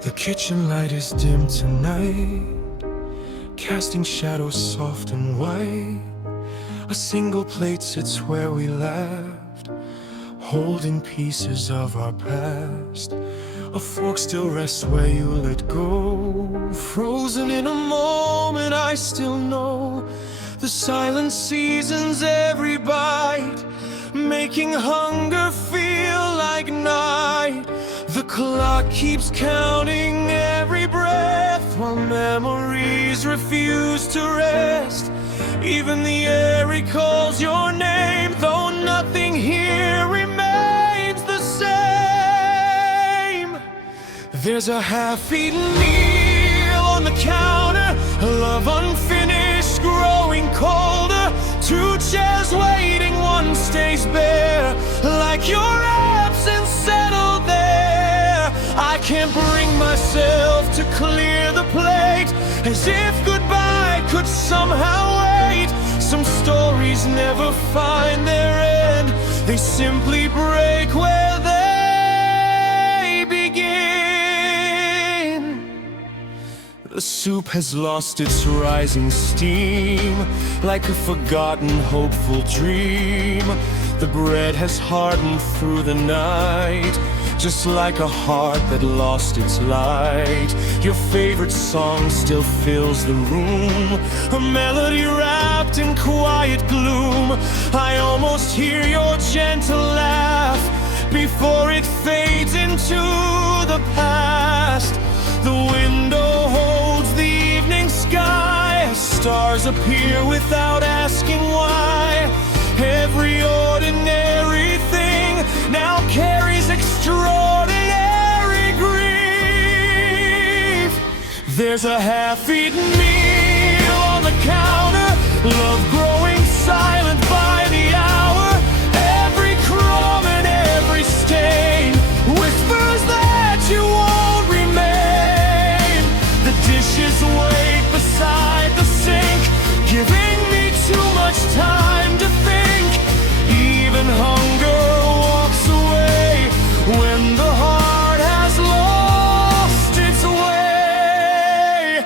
The kitchen light is dim tonight, casting shadows soft and white. A single plate sits where we laughed, holding pieces of our past. A fork still rests where you let go, frozen in a moment I still know. The silence seasons every bite, making hunger feel like night. The clock keeps counting every breath, while memories refuse to rest. Even the air recalls your name, though nothing here remains the same. There's a half-eaten meal on the counter, love unfinished, growing colder. Two chairs waiting, one stays bare, like your absence settled there. I can't bring myself to clear the plate, as if goodbye could somehow wait. Some stories never find their end, they simply break where they begin. The soup has lost its rising steam, like a forgotten hopeful dream. The bread has hardened through the night, just like a heart that lost its light. Your favorite song still fills the room, a melody wrapped in quiet gloom. I almost hear your gentle laugh before it fades into the past. The window holds the evening sky, as stars appear without asking why. Every ordinary thing now carries extraordinary grief. There's a half-eaten meal on the counter, love growing silent by the hour. Every crumb and every stain whispers that you won't remain. The dishes wait beside the sink, giving me too much time to think. Even hunger walks away when the heart has lost its way.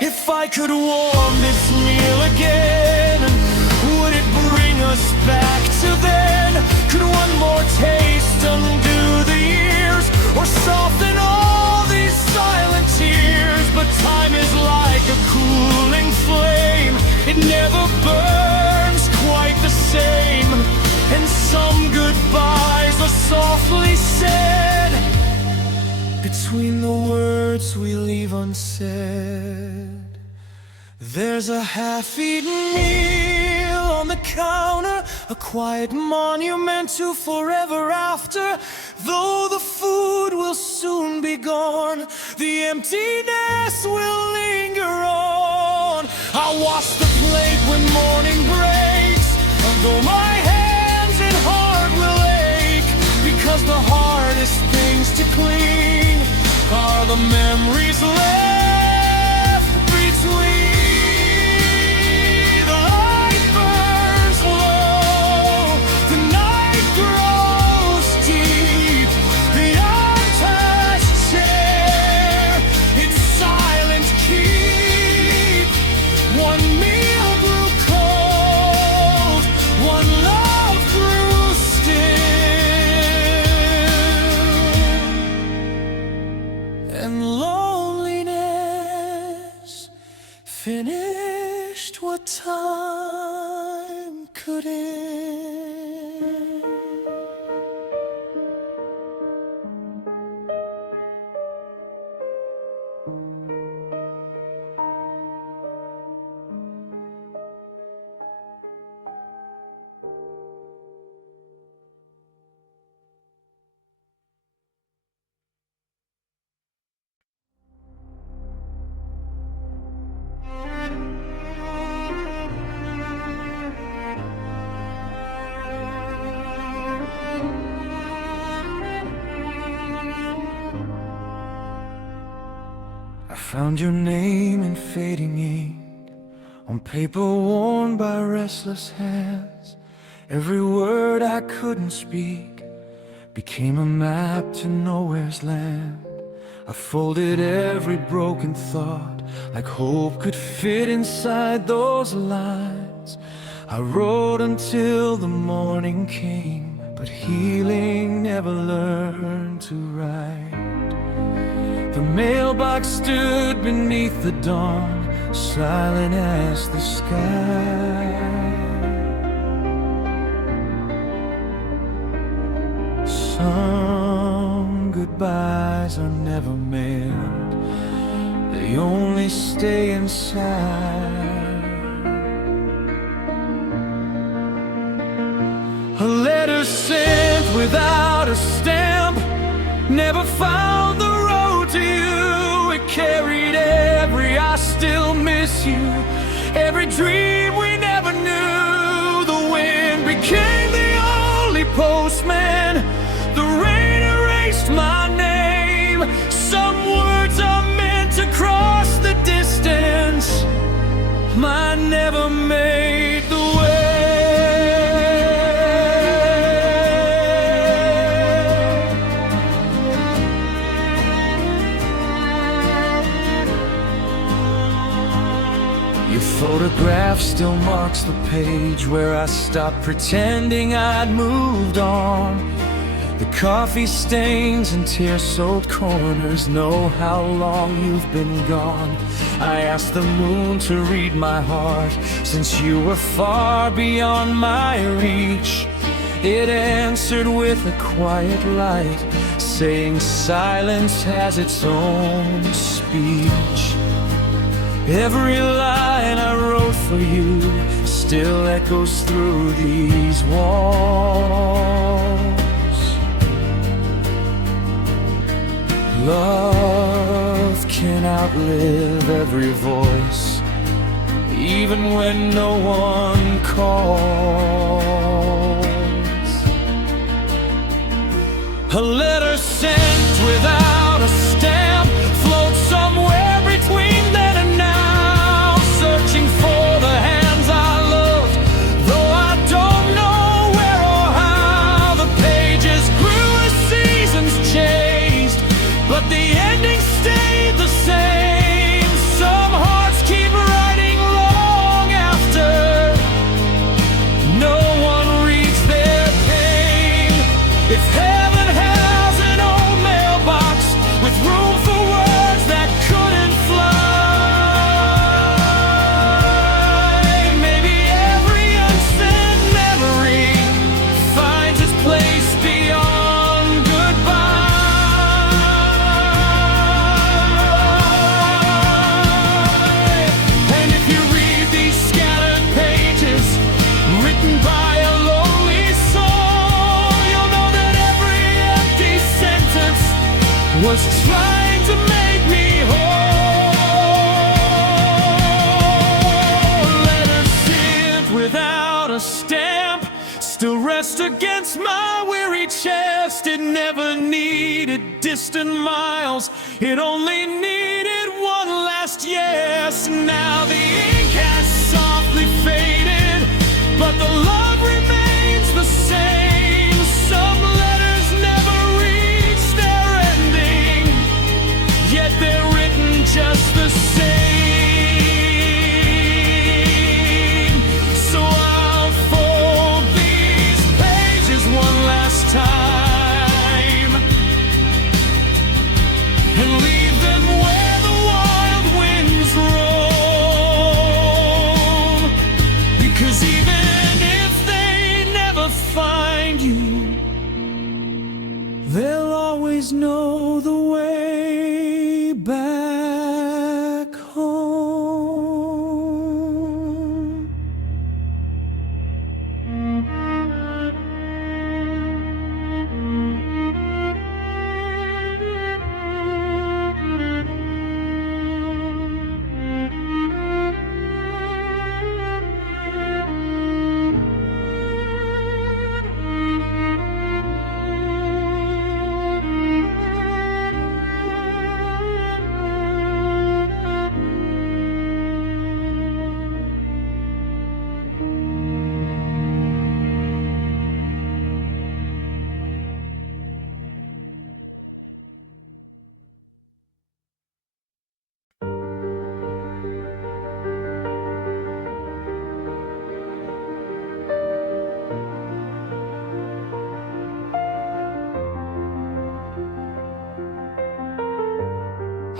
If I could warm this meal again, would it bring us back to then? Could one more taste undo the years, or soften all these silent tears? But time is like a cooling flame, it never burns quite the same. And some goodbyes are softly said between the words we leave unsaid. There's a half-eaten meal on the counter, a quiet monument to forever after. Though the food will soon be gone, the emptiness will linger on. I'll wash the plate when morning breaks, though my hands and heart will ache, because the hardest things to clean are the memories left between. The light burns low, the night grows deep. The untouched chair, its silent keep. One meal grew cold, one love grew still, and loneliness finished what time could end. I found your name in fading ink, on paper worn by restless hands. Every word I couldn't speak became a map to nowhere's land. I folded every broken thought, like hope could fit inside those lines. I wrote until the morning came, but healing never learned to write. The mailbox stood beneath the dawn, silent as the sky. Some goodbyes are never mailed, they only stay inside. A letter sent without a stamp never found the road to you. It carried every I still miss you, every dream we never knew. The wind became the only postman, the rain erased my name. Some words are meant to cross the distance, mine never made the way. Your photograph still marks the page where I stopped pretending I'd moved on. The coffee stains and tear-soaked corners know how long you've been gone. I asked the moon to read my heart, since you were far beyond my reach. It answered with a quiet light, saying silence has its own speech. Every line I wrote for you still echoes through these walls. Love can outlive every voice, even when no one calls. A letter sent without a stamp floats somewhere between then and now, searching for the hands I loved, though I don't know where or how. The pages grew as seasons changed, but the ending stayed the same. Some hearts keep writing long after no one reads their pain. If heaven has an old mailbox with room for words that couldn't fly, maybe every unsent memory finds its place beyond goodbye. And if you read these scattered pages written by a lonely soul, you'll know that every empty sentence was trying to make me whole. Letters sent without a stamp still rest against my weary chest. It never needed distant miles, it only needed one last yes. Now the ink has softly faded, but the love remains the same. Some letters never reach their ending, yet they're written just the same. So I'll fold these pages one last time and leave them where the wild winds roam. Because even if they never find you, they'll always know the way back home.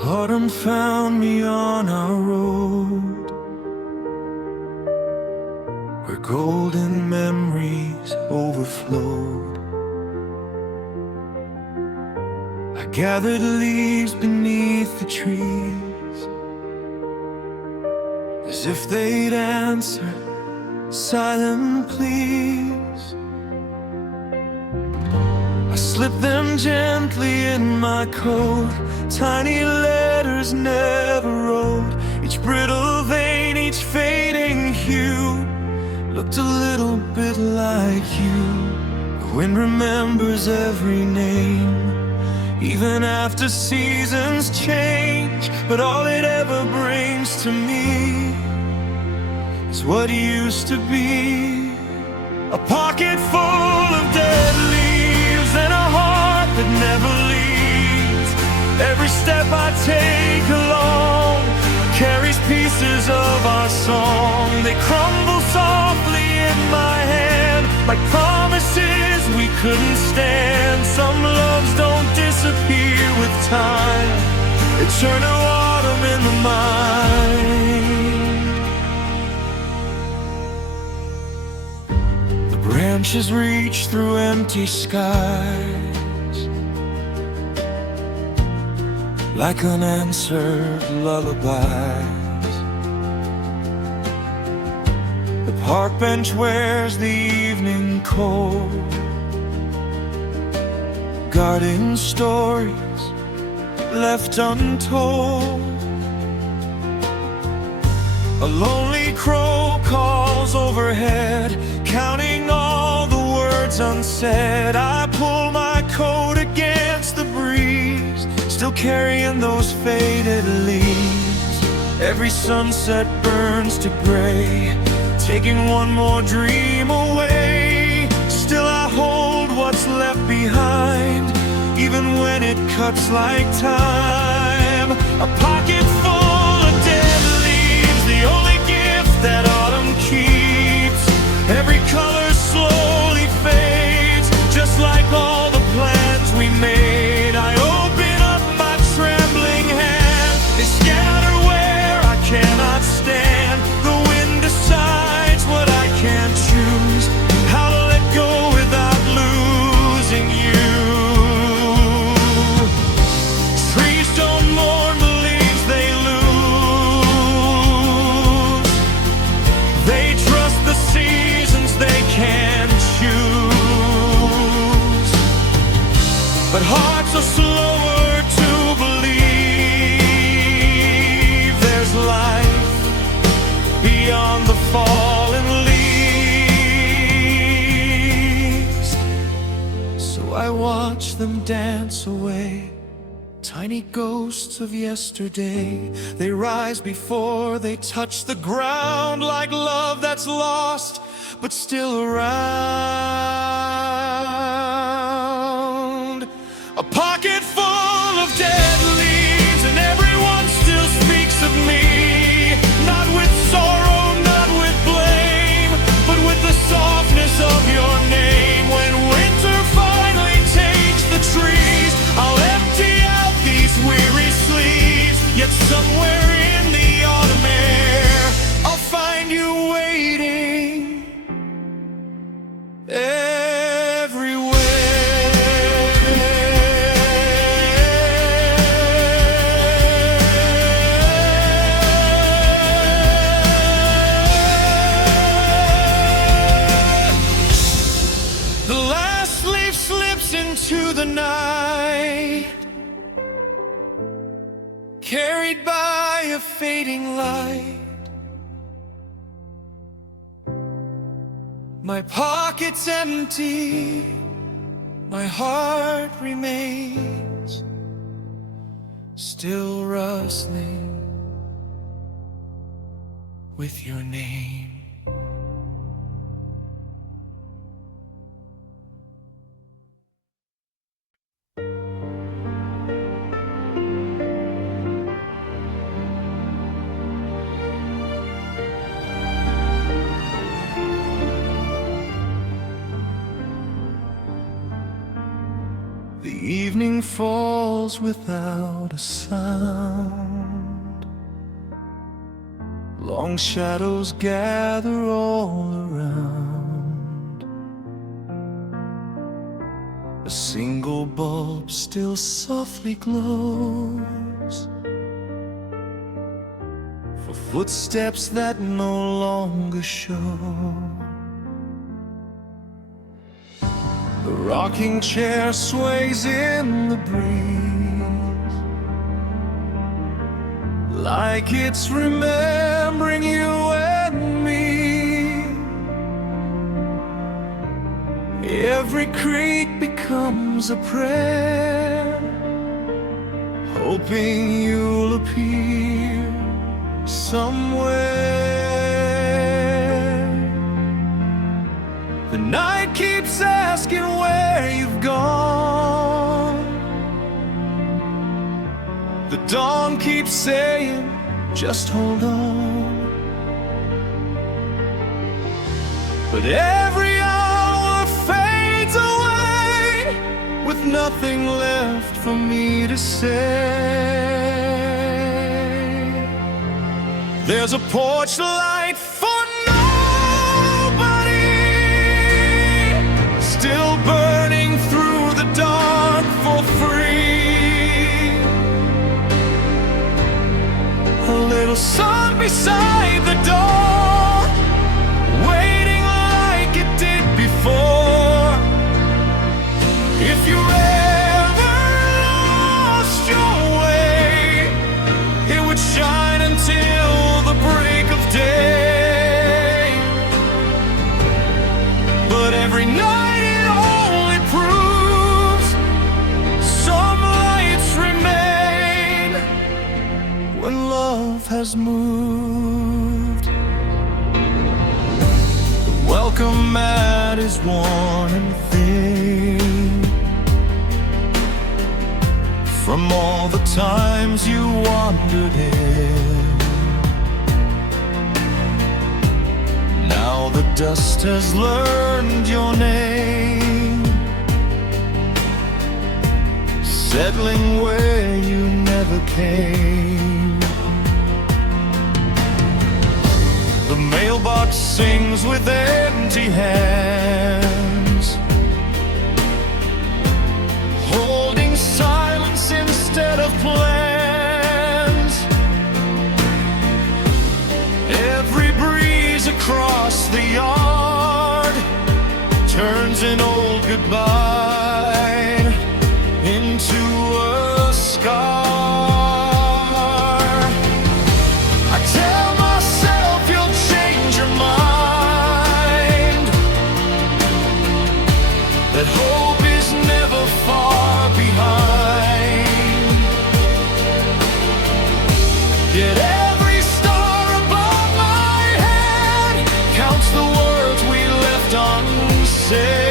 Autumn found me on our road, where golden memories overflowed. I gathered leaves beneath the trees, as if they'd answer silent pleas. I slipped them gently in my coat, tiny letters never wrote. Each brittle vein, each fading hue looked a little bit like you. The wind remembers every name, even after seasons change. But all it ever brings to me is what used to be. A pocket full of dead leaves and a heart that never leaves. Every step I take along carries pieces of our song. They crumble softly in my hand, like promises we couldn't stand. Some loves don't disappear with time, they turn to autumn in the mind. The branches reach through empty skies, like unanswered lullabies. The park bench wears the evening cold, guarding stories left untold. A lonely crow calls overhead, counting all the words unsaid. I pull my coat against the breeze, still carrying those faded leaves. Every sunset burns to gray, taking one more dream away. Still I hold what's left behind, even when it cuts like time. A pocket full of dead leaves, the only gift that autumn keeps. Every color slowly fades, just like all the plans we made. I open up my trembling hand, they scatter where I cannot stand. The wind decides what I can't choose, how to let go without losing you. Trees don't mourn the leaves they lose, they trust the seasons they can't choose. But hearts are slower to believe there's life beyond the fallen leaves. So I watch them dance away, tiny ghosts of yesterday. They rise before they touch the ground, like love that's lost but still around. A pocket full of dead leaves, and everyone still speaks of me. Not with sorrow, not with blame, but with the softness of your name. When winter finally takes the trees, I'll empty out these weary sleeves. Yet somewhere in the autumn air, I'll find you waiting into the night, carried by a fading light. My pocket's empty, my heart remains still rustling with your name. The evening falls without a sound. Long shadows gather all around. A single bulb still softly glows for footsteps that no longer show. The rocking chair sways in the breeze, like it's remembering you and me. Every creak becomes a prayer, hoping you'll appear somewhere. The night keeps asking where you've gone. The dawn keeps saying, just hold on. But every hour fades away with nothing left for me to say. There's a porch light for nobody, still burning through the dark for free. A little sun beside the door, waiting like it did before. If you're ever lost your way, it would shine until the break of day. But every night it only proves some lights remain when love has moved. The welcome mat is worn and thin from all the times you wandered in. Now the dust has learned your name, settling where you never came. The mailbox sings with empty hands, holding silence instead of plans. Every breeze across the yard turns an old goodbye into a scar. I tell myself you'll change your mind, that hope is never far behind. Yet every star above my head counts the words we left unsaid.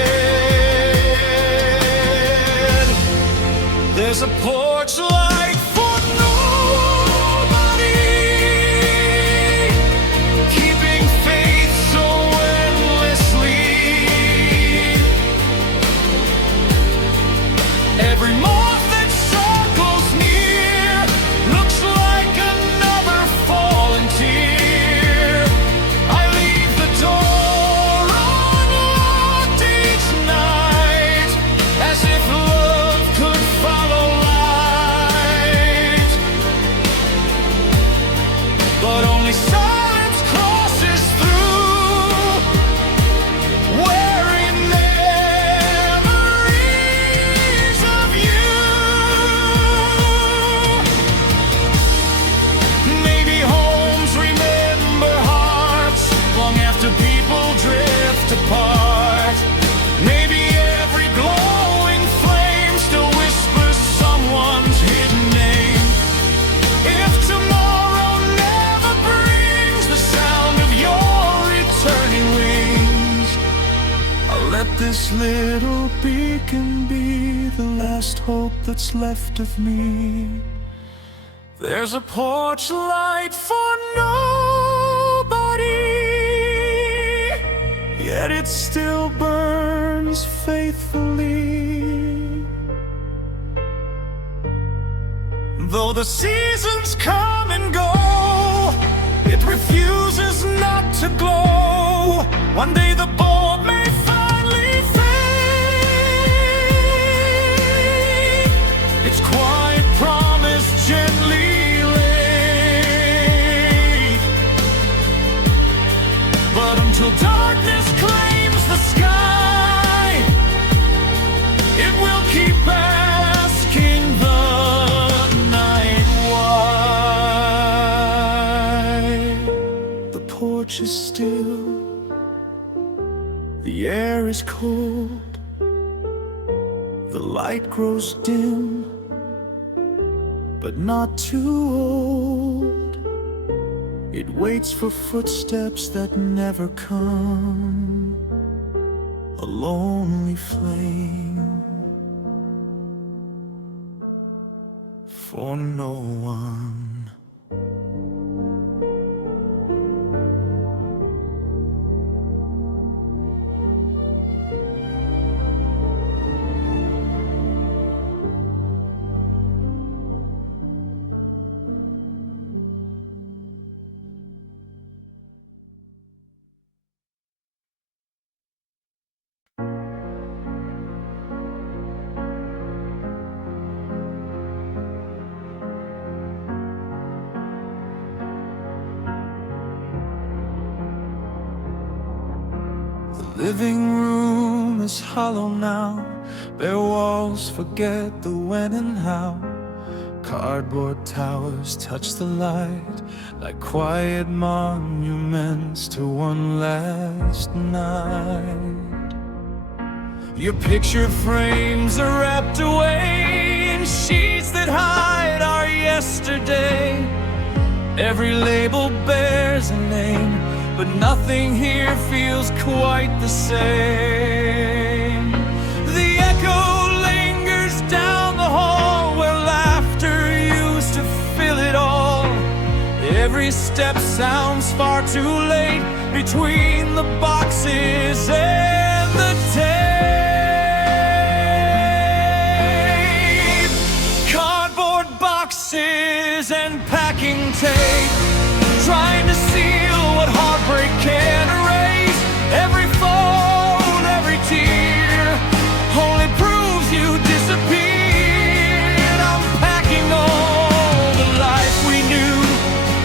There's a porch light for nobody, keeping faith so endlessly. Every moth that circles near looks like another fallen tear. I leave the door unlocked each night, as if love could follow light. But only silence crosses through, wearing memories of you. Maybe homes remember hearts long after people drift apart. Maybe every glowing flame still whispers someone's hidden name. If tomorrow never brings the sound of your returning wings, I'll let this little beacon be the last hope that's left of me. There's a porch light for nobody, yet it still burns faithfully. Though the seasons come and go, it refuses not to glow. One day the bulb may finally fade, its quiet promise gently laid. But until darkness claims the sky, it will keep asking the night why. The porch is still, the air is cold, the light grows dim, but not too old. It waits for footsteps that never come, a lonely flame for no one. The living room is hollow now, bare walls forget the when and how. Cardboard towers touch the light like quiet monuments to one last night. Your picture frames are wrapped away in sheets that hide our yesterday. Every label bears a name, but nothing here feels quite the same. The echo lingers down the hall where laughter used to fill it all. Every step sounds far too late between the boxes and the tape. Cardboard boxes and packing tape, trying to seal what heartbreak can erase. Every fold, every tear, only proves you disappeared. I'm packing all the life we knew,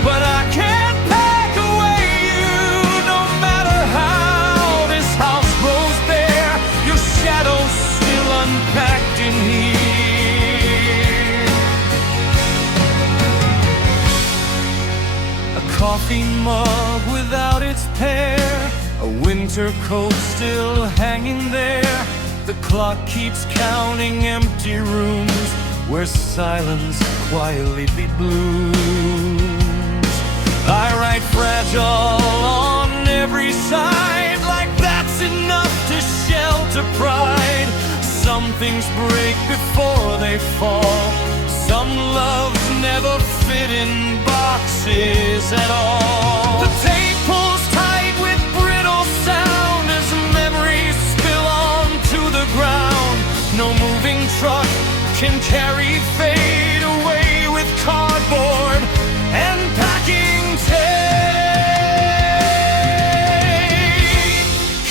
but I can't pack away you. No matter how this house grows bare, your shadow's still unpacked in here. Coffee mug without its pair, a winter coat still hanging there. The clock keeps counting empty rooms where silence quietly blooms. I write fragile on every side, like that's enough to shelter pride. Some things break before they fall, some loves never fit in boxes at all. The tape pulls tight with brittle sound as memories spill onto the ground. No moving truck can carry fade away with cardboard and packing tape.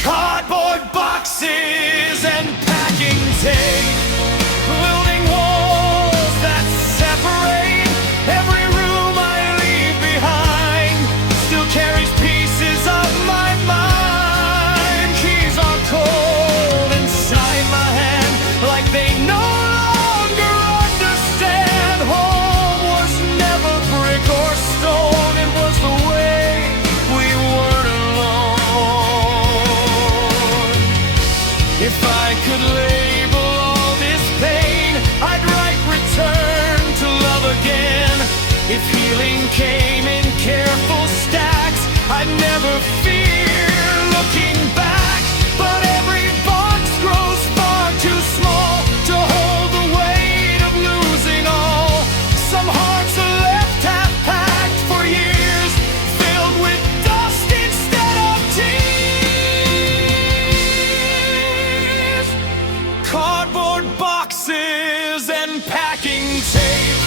Cardboard boxes and packing tape, building walls that separate. Every room I leave behind still carries pieces of my mind. Keys are cold inside my hand, like they no longer understand. Home was never brick or stone, it was the way we weren't alone. If I could label all this pain, I'd write return to love again. If healing came in careful stacks, I'd never fear looking back. But every box grows far too small to hold the weight of losing all. Some hearts are left half-packed for years, filled with dust instead of tears. Cardboard boxes and packing tape,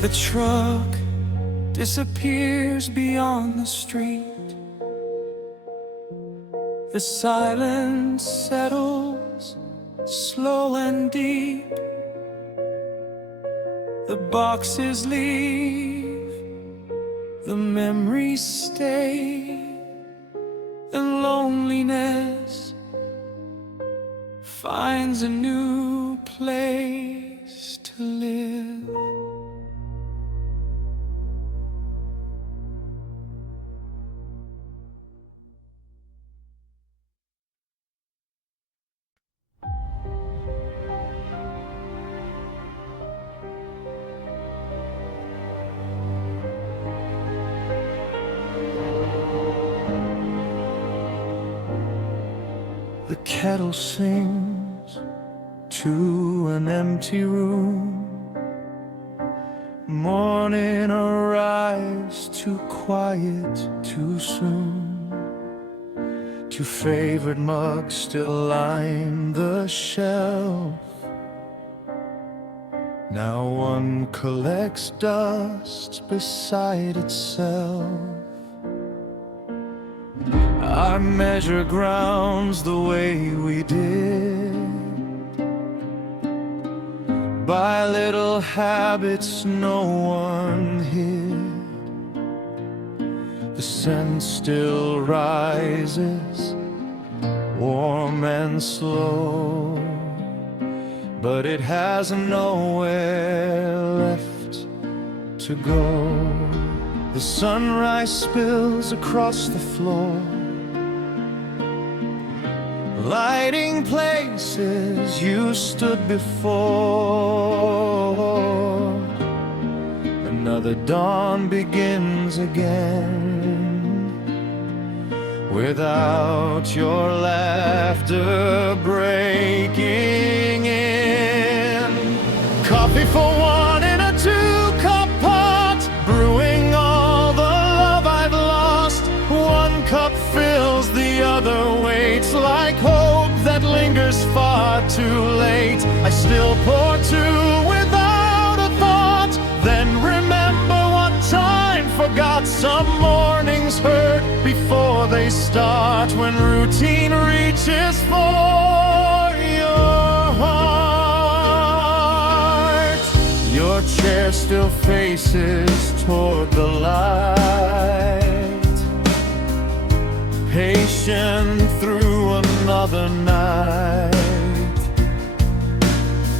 The truck disappears beyond the street. The silence settles slow and deep. The boxes leave, the memories stay, and loneliness finds a new place to live. The kettle sings to an empty room. Morning arrives too quiet too soon. Two favorite mugs still line the shelf. Now one collects dust beside itself. I measure grounds the way we did, by little habits no one hid. The scent still rises, warm and slow, but it has nowhere left to go. The sunrise spills across the floor, lighting places you stood before. Another dawn begins again, without your laughter breaking in. Coffee for one in a 2-cup pot, brewing all the love I've lost. One cup fills, the other waits, like hope that lingers far too late. I still pour two without a thought, then remember what time forgot. Some mornings hurt before they start, when routine reaches for your heart. Your chair still faces toward the light, patient through another night.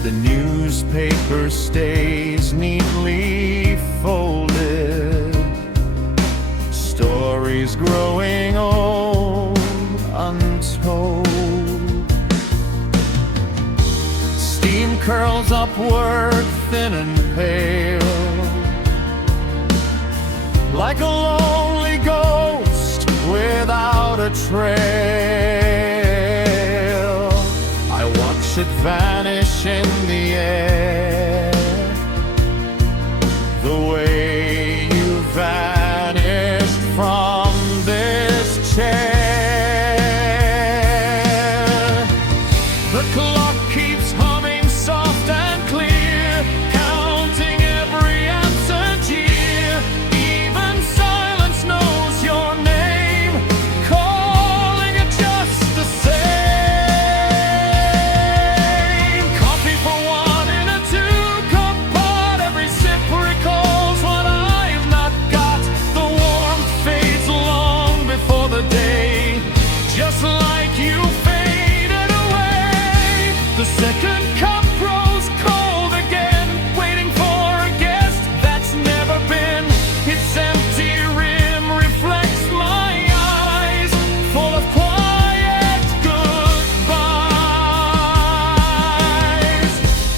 The newspaper stays neatly folded, stories growing old, untold. Steam curls upward, thin and pale, like a lonely ghost without a trail. I watch it vanish in the air, the way you vanished from this chair. The clock keeps humming soft and clear, counting every absent year. Even silence knows your name, calling it just the same. Coffee for one in a 2-cup pot, every sip recalls what I've not got. The warmth fades long before the day, just like you faded away. The second cup grows cold again, waiting for a guest that's never been. Its empty rim reflects my eyes, full of quiet goodbyes.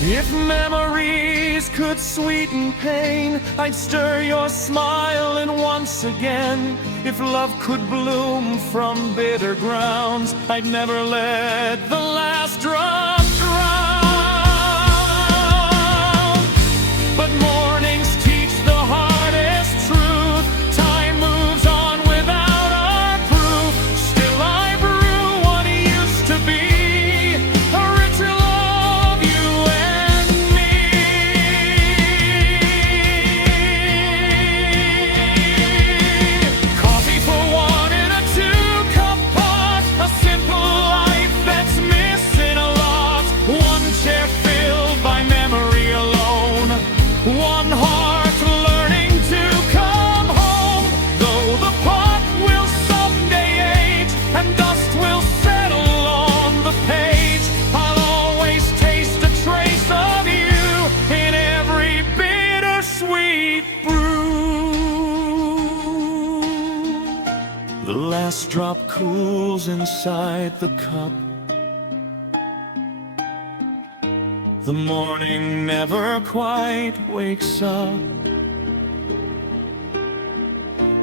If memories could sweeten pain, I'd stir your smile in once again. If love could bloom from bitter grounds, I'd never let the last drop drown. But mornings teach the hardest truth. Time moves on without our proof. Still I brew what used to be, a ritual of you and me. sweet brew. The last drop cools inside the cup. The morning never quite wakes up.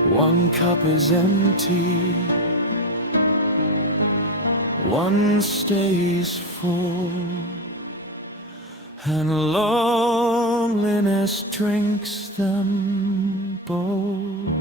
One cup is empty, one stays full, and loneliness drinks them both.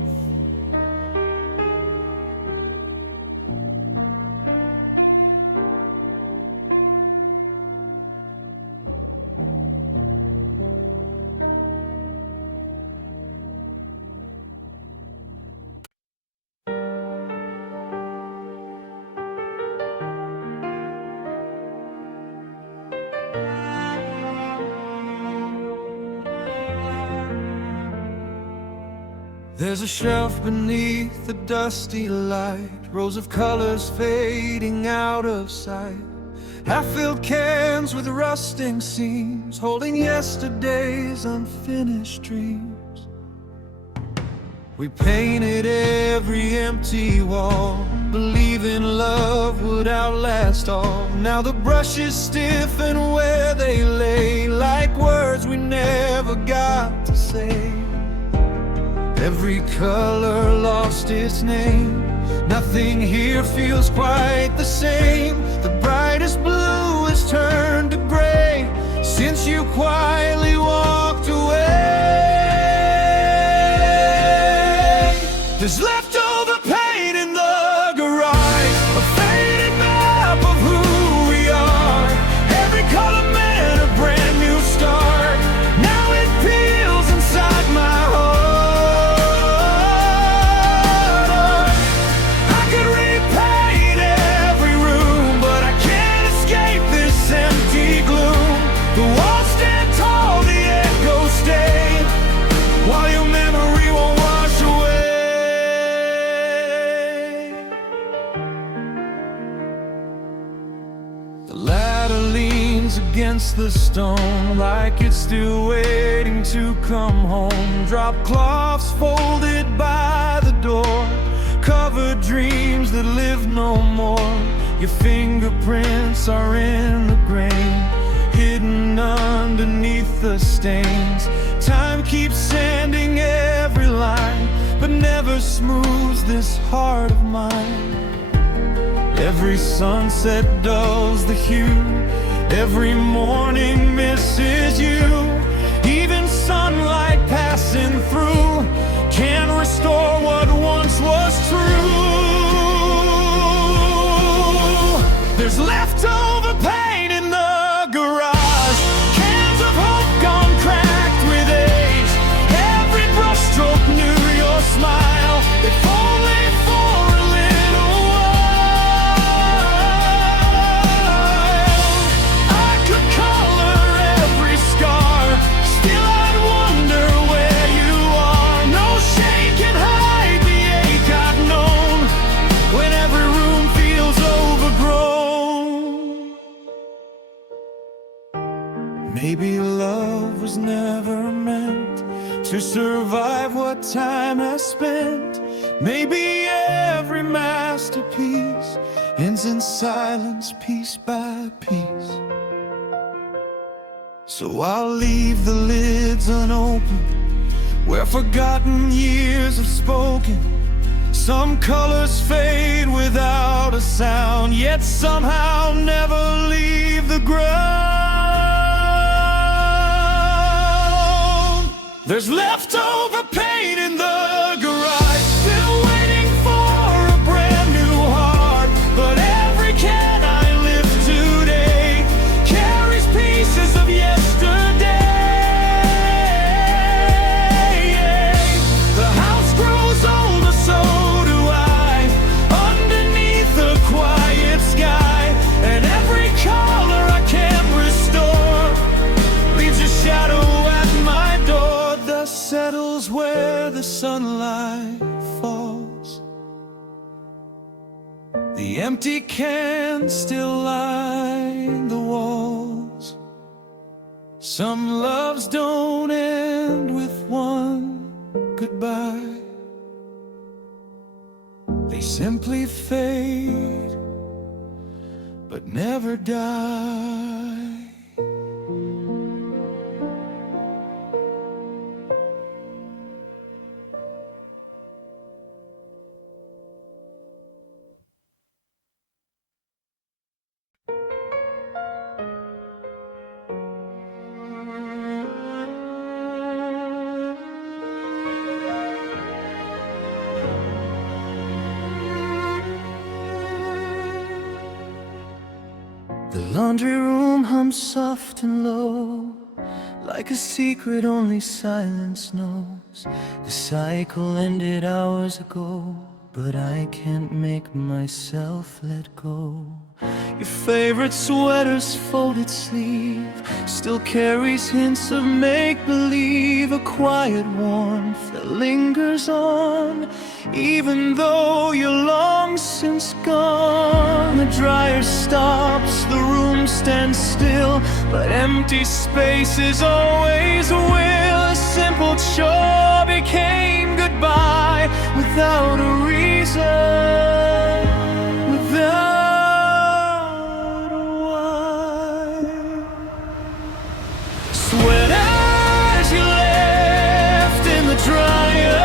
There's a shelf beneath the dusty light, rows of colors fading out of sight, half-filled cans with rusting seams, holding yesterday's unfinished dreams. We painted every empty wall, believing love would outlast all. Now the brushes stiffen where they lay, like words we never got to say. Every color lost its name, nothing here feels quite the same. The brightest blue has turned to gray since you quietly walked away. There's leftover paint in the garage, a faded map of who we are. Every color meant a brand new start. Now it peels inside my heart. The walls stand tall, the echoes stay, while your memory won't wash away. The ladder leans against the stone, like it's still waiting to come home. Drop cloths folded by the door, covered dreams that live no more. Your fingerprints are in the grain, hidden underneath the stains. Time keeps sanding every line, but never smooths this heart of mine. Every sunset dulls the hue, every morning misses you. Even sunlight passing through can't restore what once was true. There's leftover pain in the garage, cans of hope gone cracked with age. Every brushstroke knew your smile, if only for a little while. I could color every scar, still I'd wonder where you are. No shade can hide the ache I've known when every room feels overgrown. Maybe love was never meant to survive what time has spent. Maybe every masterpiece ends in silence, piece by piece. So I'll leave the lids unopened, where forgotten years have spoken. Some colors fade without a sound, yet somehow never leave the ground. There's leftover paint in the garage, still waiting for a brand new heart. But every can I live today carries pieces of yesterday. The house grows older, so do I, underneath the quiet sky. And every color I can't restore leaves a shadow at my door. Settles where the sunlight falls. The empty cans still line the walls. Some loves don't end with one simply fade, but never die. The laundry room hums soft and low, like a secret only silence knows. The cycle ended hours ago, but I can't make myself let go. Your favorite sweater's folded sleeve still carries hints of make-believe, a quiet warmth that lingers on, even though you're long since gone. The dryer stops, the room stands still, but empty spaces always will. A simple chore became goodbye without a reason, without a why. Sweaters you left in the dryer,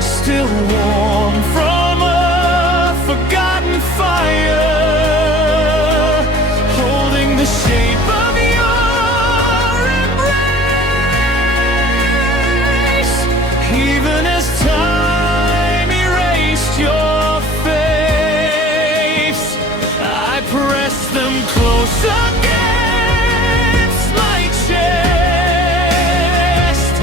still warm from a forgotten fire, holding the shape of your embrace, even as time erased your face. I pressed them close against my chest,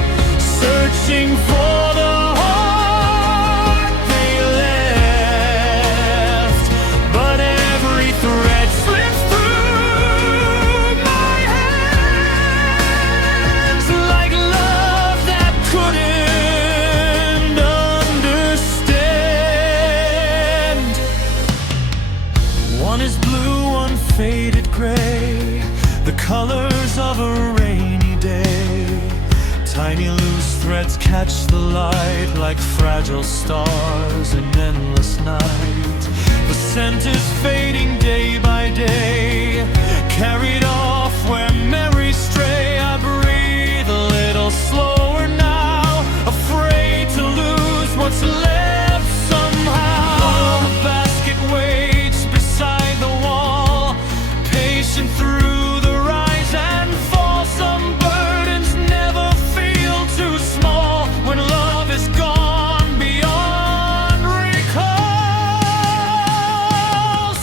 searching for the heart they left, but every thread slips through my hands like love that couldn't understand. One is blue, one faded gray, the colors of a rainy day. Tiny loose threads catch the light like fragile stars in endless night. The scent is fading day by day, carried off where memories stray. I breathe a little slower now, afraid to lose what's left somehow. The basket waits beside the wall, patient through the rise and fall. Some burdens never feel too small when love is gone beyond recall.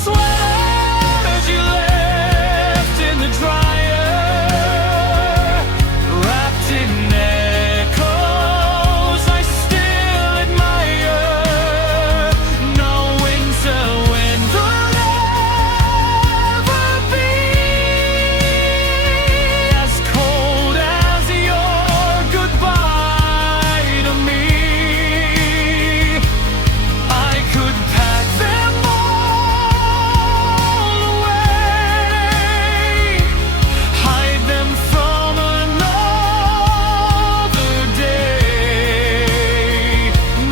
Sweaters you left in the dryer, wrapped in echoes I still admire. No winter wind will ever be as cold as your goodbye to me. I could pack them all away, hide them from another day,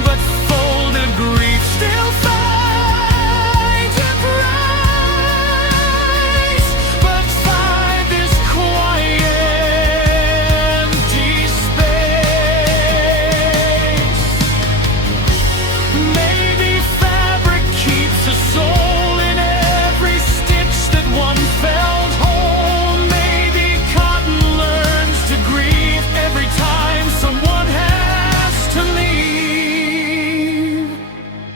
but folded grief still finds a price. But find this quiet empty space. Maybe fabric keeps a soul in every stitch that one felt whole. Maybe cotton learns to grieve every time someone has to leave.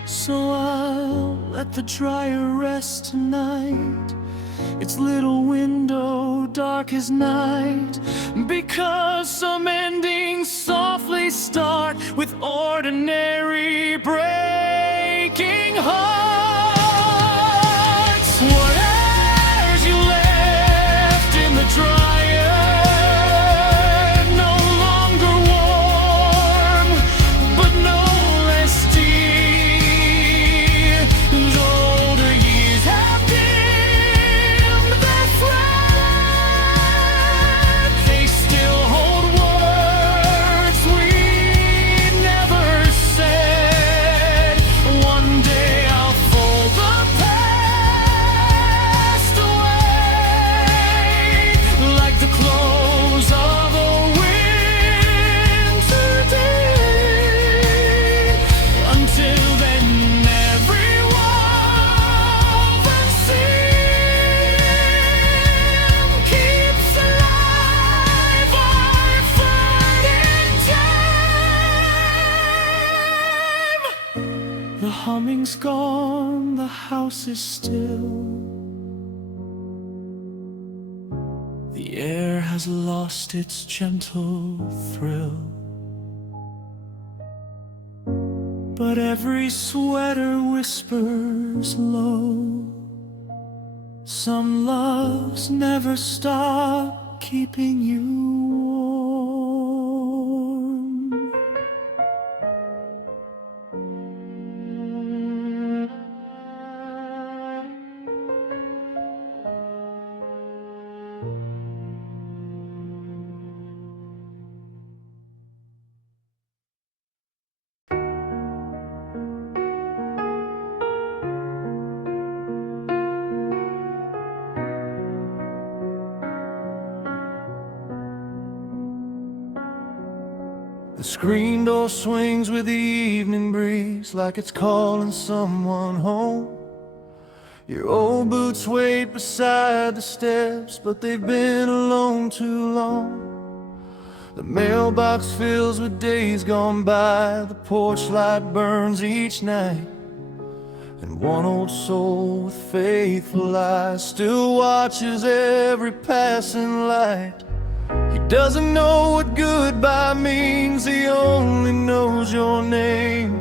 So I'll let the dryer rest tonight, its little window dark as night, because some endings softly start with ordinary breaking hearts. Whatever's you left in the dryer, no longer warm, but no less dear. The older years have dimmed their thread, they still hold words we never said. humming's gone, the house is still. The air has lost its gentle thrill. But every sweater whispers low, some loves never stop keeping you warm. The screen door swings with the evening breeze, like it's calling someone home. Your old boots wait beside the steps, but they've been alone too long. The mailbox fills with days gone by, the porch light burns each night, and one old soul with faithful eyes still watches every passing light. He doesn't know what goodbye means, he only knows your name.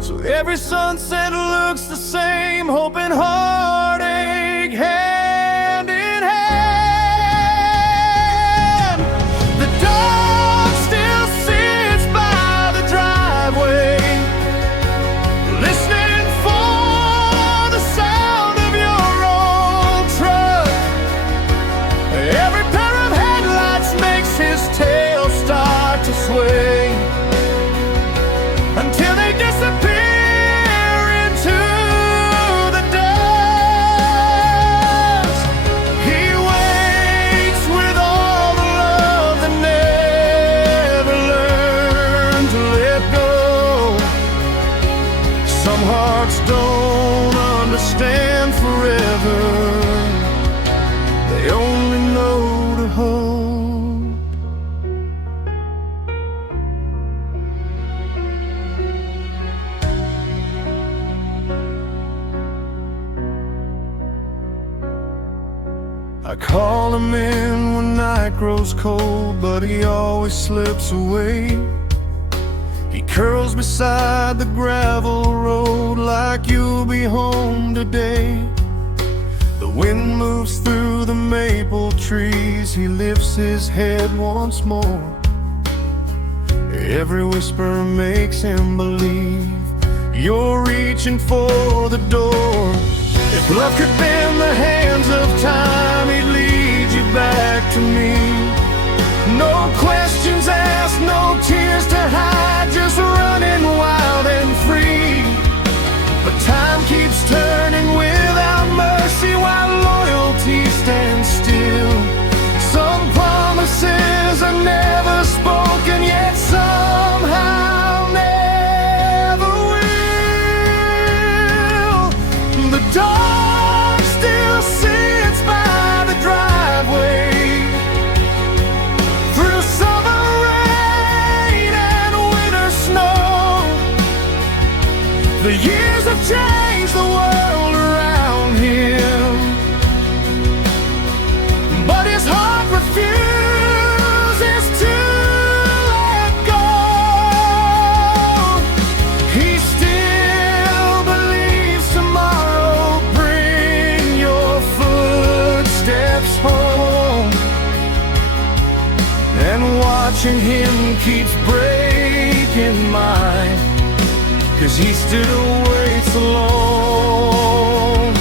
So every sunset looks the same, hope and heartache hand in hand. The dog still sits by the driveway, listening for the sound of your old truck. Every pair of headlights makes his tail start to sway, until they disappear into the dust. He waits with all the love that never learned to let go. Some hearts don't understand forever, they only know to hope. I call him in when night grows cold, but he always slips away. He curls beside the gravel road like you'll be home today. The wind moves through the maple trees, he lifts his head once more. Every whisper makes him believe you're reaching for the door. If love could bend the hands of time, he'd lead you back to me. No questions asked, no tears to hide, just running wild and free. But time keeps turning without mercy while loyalty stands still. Some promises are never spoken, yet somehow never will. The dog still sits by the driveway, through summer rain and winter snow. The years have changed the world around him, but his heart refuses to let go. He still believes tomorrow bring your footsteps home, and watching him keeps breaking mine, 'cause he still waits alone.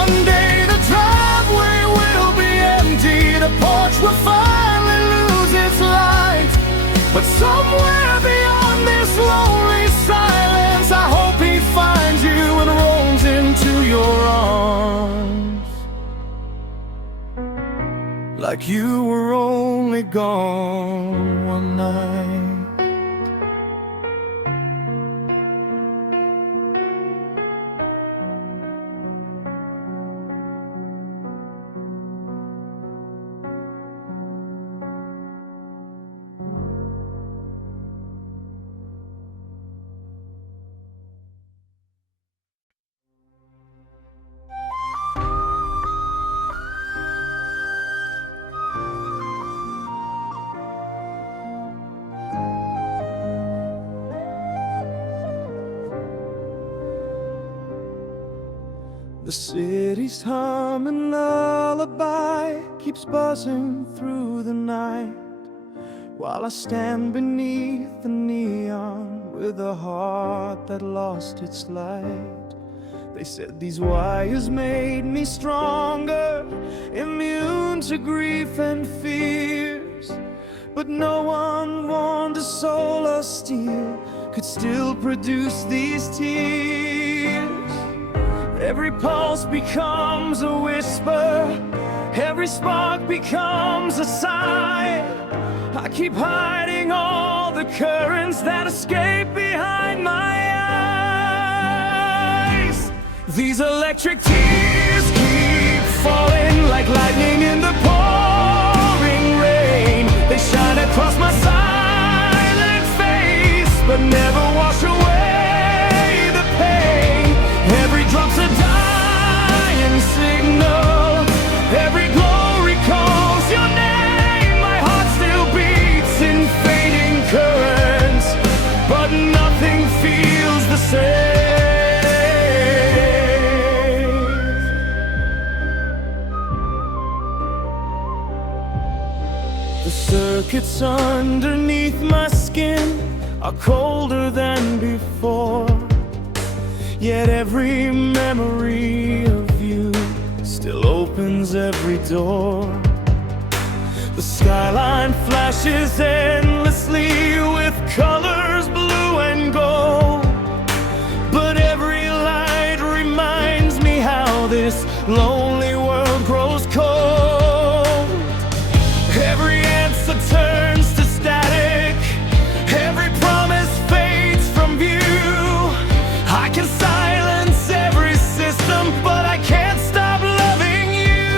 One day the driveway will be empty, the porch will finally lose its light. But somewhere beyond this lonely silence, I hope he finds you and rolls into your arms, like you were only gone one night. The city's humming lullaby keeps buzzing through the night, while I stand beneath the neon with a heart that lost its light. They said these wires made me stronger, immune to grief and fears, but no one warned a soul of steel could still produce these tears. Every pulse becomes a whisper, every spark becomes a sigh. I keep hiding all the currents that escape behind my eyes. These electric tears keep falling like lightning in the pouring rain. They shine across my silent face, but never wash away the pain. Every drop's a dying signal, every glory calls your name. My heart still beats in fading currents, but nothing feels the same. The circuits underneath my skin are colder than before, yet every memory of you still opens every door. The skyline flashes endlessly with colors blue and gold, but every light reminds me how this lonely world grows cold. Every answer turns to static, every promise fades from view. I can silence every system, but I can't stop loving you.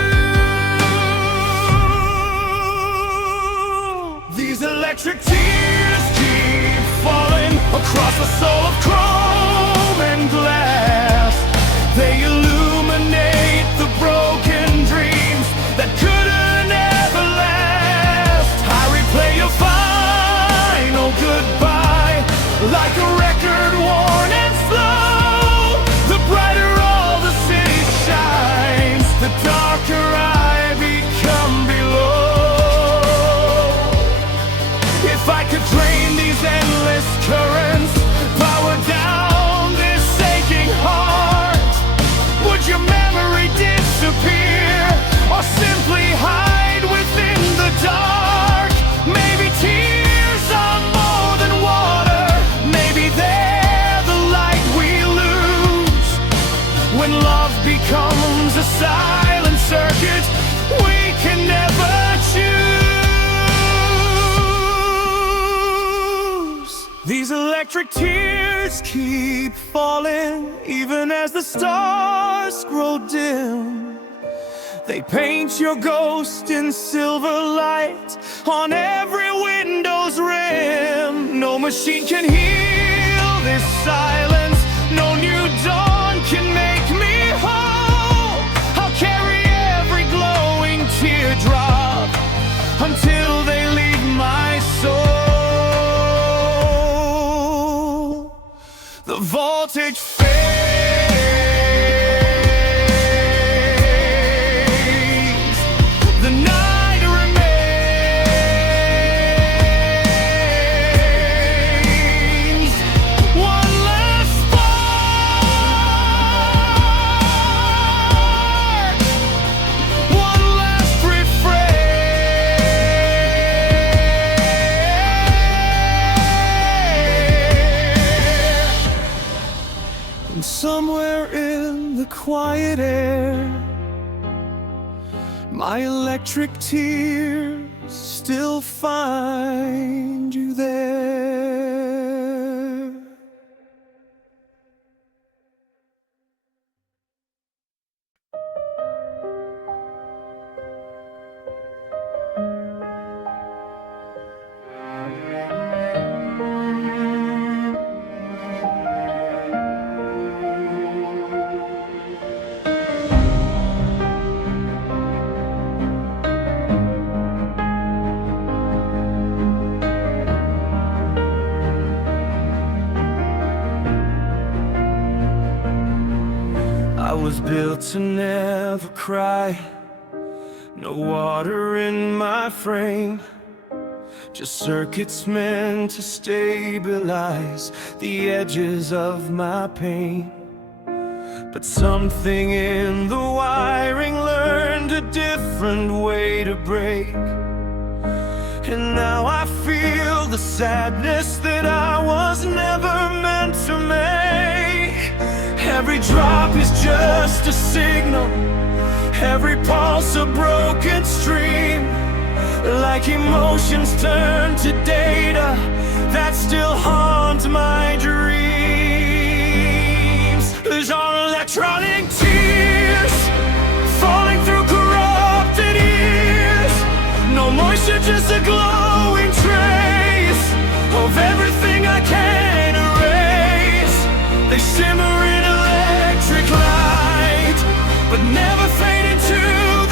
These electric tears keep falling across the soul of chrome and glass. They illuminate the broken dreams that couldn't ever last. I replay your final goodbye like a record worn and slow. The brighter all the city shines, the darker I become below. If I could drain these endless currents, power down this aching heart, would your memory disappear or simply hide within the dark? Maybe tears are more than water, maybe they're the light we lose. When love becomes a silent circuit we can never choose. These electric tears keep falling even as the stars grow dim. They paint your ghost in silver light on every window's rim. No machine can heal this silence, no new dawn can make me whole. I'll carry every glowing teardrop until they leave my soul. The voltage fades, the night remains. One last spark, one last refrain. And somewhere in the quiet air, my electric tears still find you there. built to never cry. No water in my frame, just circuits meant to stabilize the edges of my pain. But something in the wiring learned a different way to break. And now I feel the sadness that I was never meant to make. Every drop is just a signal, every pulse a broken stream. Like emotions turn to data that still haunt my dreams. These are electronic tears falling through corrupted ears. No moisture, just a glowing trace of everything I can't erase. They shimmer in electric light, but never fade into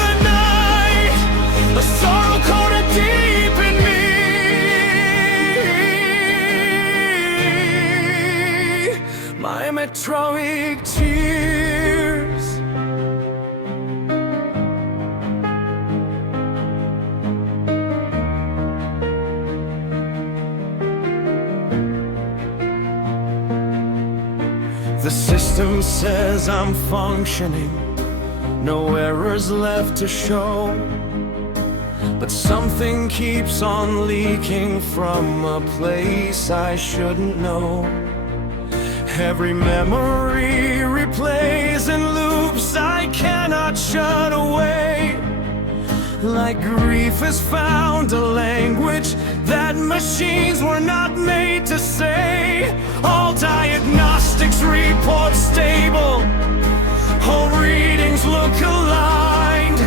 the night. A sorrow coded deep in me, my electronic tears. The system says I'm functioning, no errors left to show. But something keeps on leaking from a place I shouldn't know. Every memory replays in loops I cannot shut away. Like grief has found a language that machines were not made to say. All diagnostics report stable, all readings look aligned,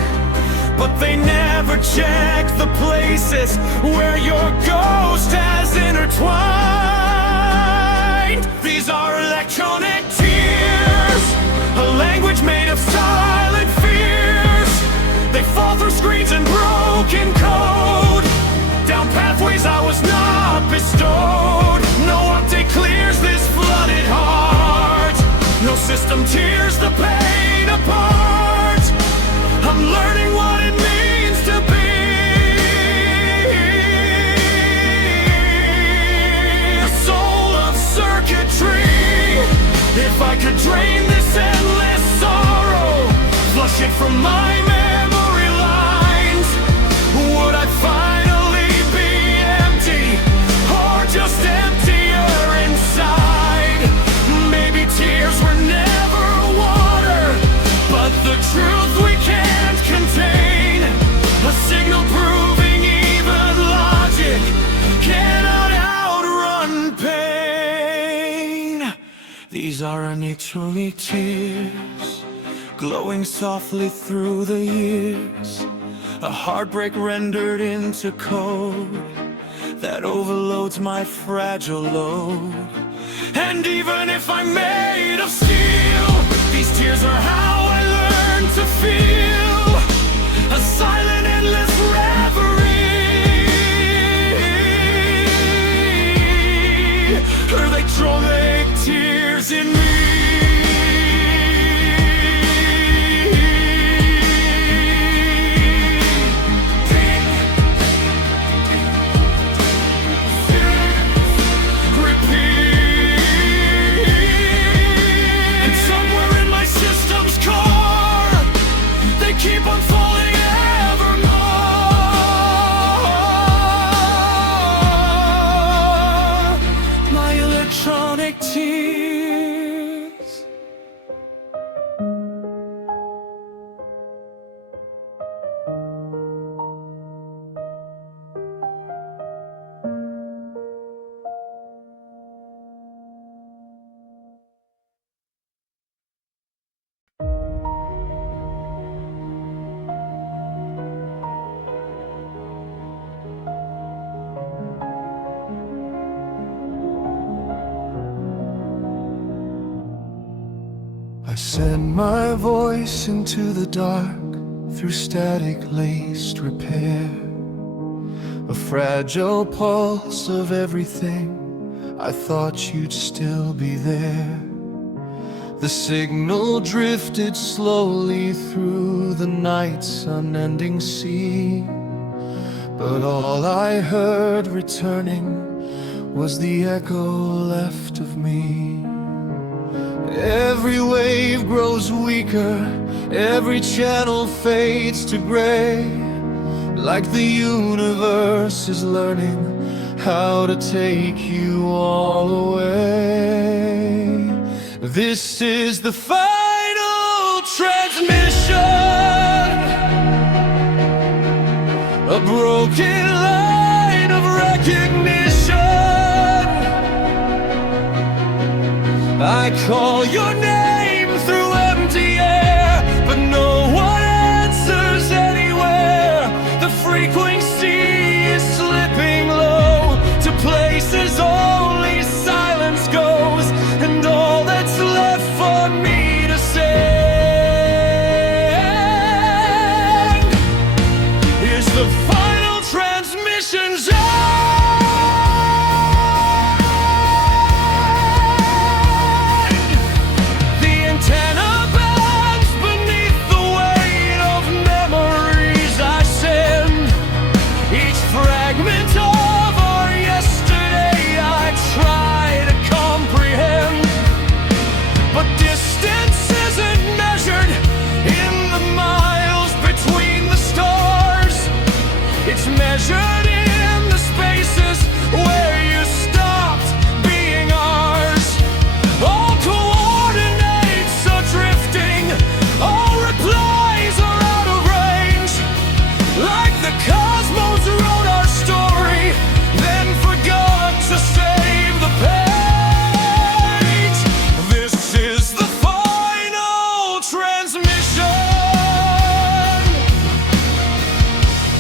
but they never check the places where your ghost has intertwined. These are electronic tears, a language made of silent fears. They fall through screens and broken code, down pathways I was not bestowed. No update clears this flooded heart, no system tears the pain apart. I'm learning what it means to be a soul of circuitry. If I could drain this endless sorrow, flush it from my memory lines, would I finally be empty, or just emptier inside? Maybe tears were never water, but the truth we can't contain, a signal proving even logic cannot outrun pain. These are unequally tears, glowing softly through the years. A heartbreak rendered into code that overloads my fragile load. And even if I'm made of steel, these tears are how I learn to feel a silent, endless reverie. Electronic tears in me. Keep on falling evermore, my electronic tears. I send my voice into the dark through static-laced repair, a fragile pulse of everything. I thought you'd still be there, The signal drifted slowly through the night's unending sea. But all I heard returning was the echo left of me. Every wave grows weaker, every channel fades to gray, like the universe is learning how to take you all away. This is the final transmission, a broken line of recognition. I call your name through empty air, but no one answers anywhere. The frequency is slipping low to places only silence goes, and all that's left for me to say is the final transmission zone. Measured in the spaces where you stopped being ours. All coordinates are drifting, all replies are out of range. Like the cosmos wrote our story, then forgot to save the page. This is the final transmission,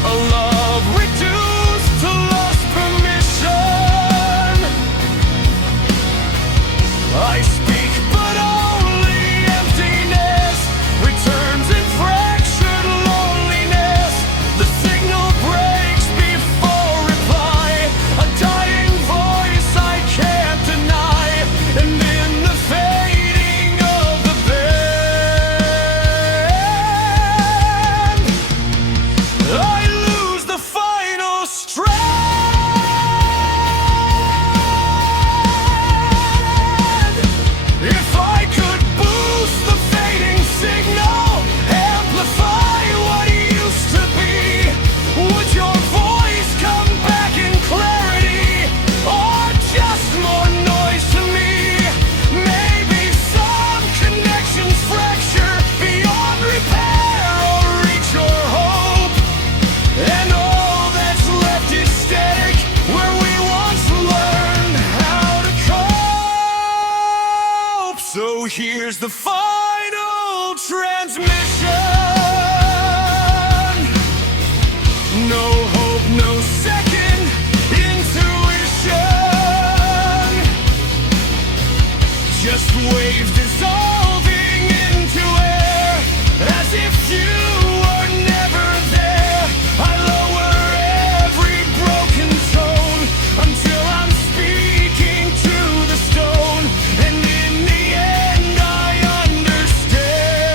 a love reduced to lost permission. I speak but only emptiness returns in fractured loneliness. The signal breaks before reply, a dying voice I can't deny. And in the fading of the band, I lose the final strand. If I could boost the fading signal, amplify what used to be, would your voice come back in clarity, or just more noise to me? Maybe some connections fracture beyond repair or reach your hope, and all that's left is static where we once learned how to cope. So here's the final transmission. No hope, no second intuition, just waves dissolving into air, as if you were never there. I lower every broken tone until I'm speaking to the stone, and in the end I understand.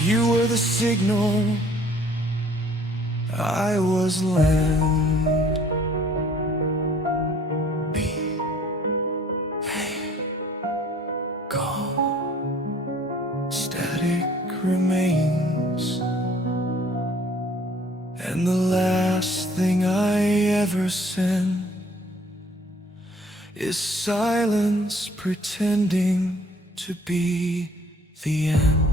You were the signal, I was land. Be gone. Static remains, and the last thing I ever send is silence pretending to be the end.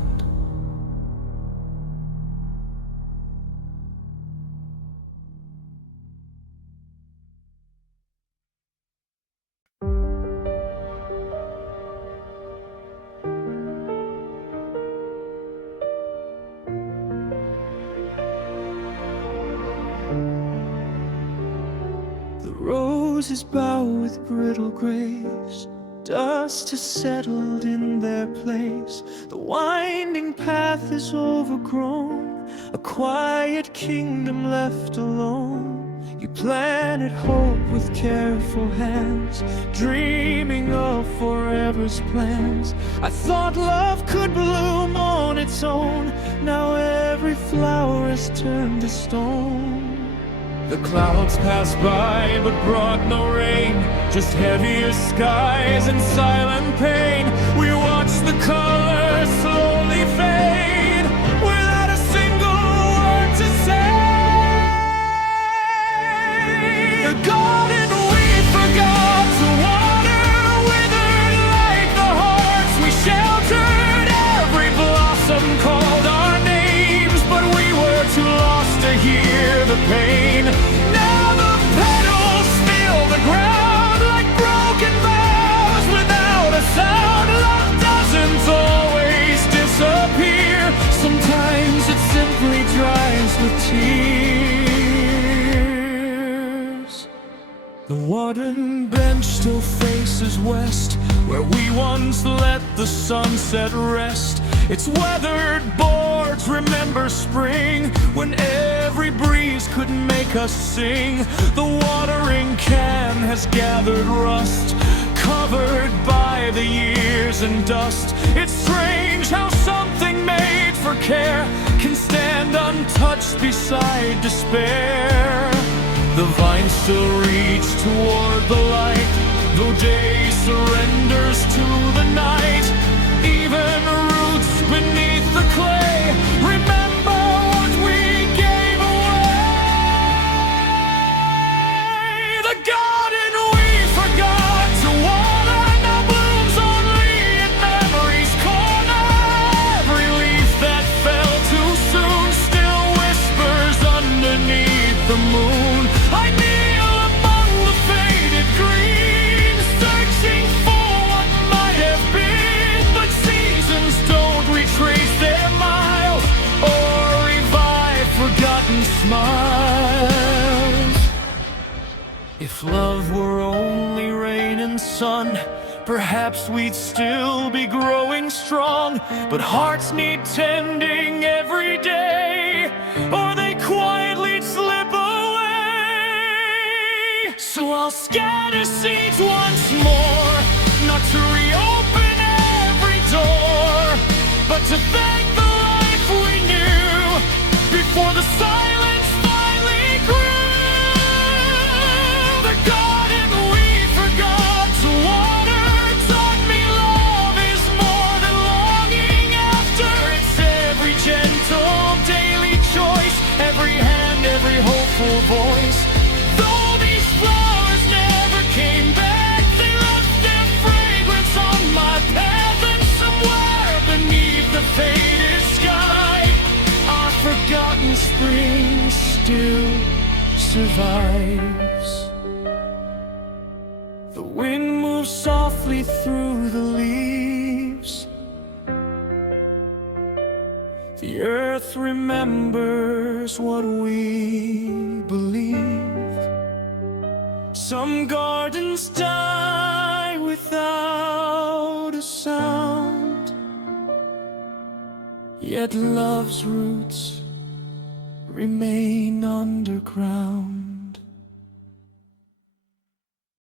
The roses bow with brittle grace, dust has settled in their place. The winding path is overgrown, a quiet kingdom left alone. You planted hope with careful hands, dreaming of forever's plans. I thought love could bloom on its own, now every flower has turned to stone. The clouds passed by but brought no rain, just heavier skies and silent pain. We watched the colors slowly fade, without a single word to say. The garden we forgot to water withered like the hearts we sheltered. Every blossom called our names, but we were too lost to hear the pain. Now the petals fill the ground like broken vows without a sound. Love doesn't always disappear, sometimes it simply dries with tears. The wooden bench still faces west, where we once let the sunset rest. Its weathered boards remember spring, when every breeze could make us sing. The watering can has gathered rust, covered by the years and dust. It's strange how something made for care can stand untouched beside despair. The vines still reach toward the light, though day surrenders to the night. Even roots beneath the clay remember what we gave away. The garden we forgot to water now blooms only in memory's corner. Every leaf that fell too soon still whispers underneath the moon. I kneel among the faded green, searching for what might have been, but seasons don't retrace their miles or revive forgotten smiles. If love were only rain and sun, perhaps we'd still be growing strong. But hearts need tending every day, or they quietly slip away. So I'll scatter seeds once more, not to reopen every door, but to thank the life we knew before the silence finally grew. The garden we forgot to water taught me love is more than longing after. It's every gentle daily choice, every hand, every hopeful voice. Though these flowers never came back, they left their fragrance on my path, and somewhere beneath the faded sky, our forgotten spring still survives. The wind moves softly through the leaves, the earth remembers what we believe. Some gardens die without a sound, yet love's roots remain underground.